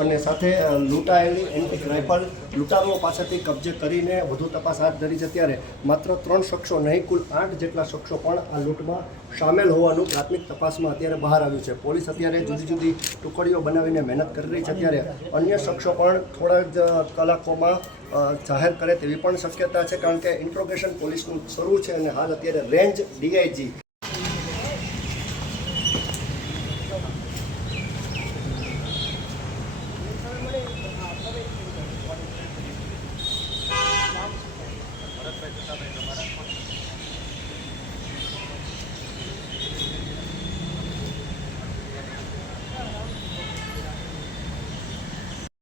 અને સાથે લૂંટાયેલી antique rifle લૂંટારુઓ પાસેથી કબજે કરીને વધુ તપાસ હાથ ધરી છે. ત્યારે માત્ર 3 શખ્સો નહીં, કુલ 8 જેટલા શખ્સો પણ આ લૂંટમાં સામેલ હોવાનું પ્રાથમિક તપાસમાં અત્યારે બહાર આવ્યું છે. પોલીસ અત્યારે જુદી જુદી ટુકડીઓ બનાવીને મહેનત કરી રહી છે. ત્યારે અન્ય શખ્સો પણ થોડા જ કલાકોમાં જાહેર કરે તેવી પણ શક્યતા છે, કારણ કે ઇન્ટ્રોગેશન પોલીસનું શરૂ છે અને હાલ અત્યારે રેન્જ ડીઆઈજી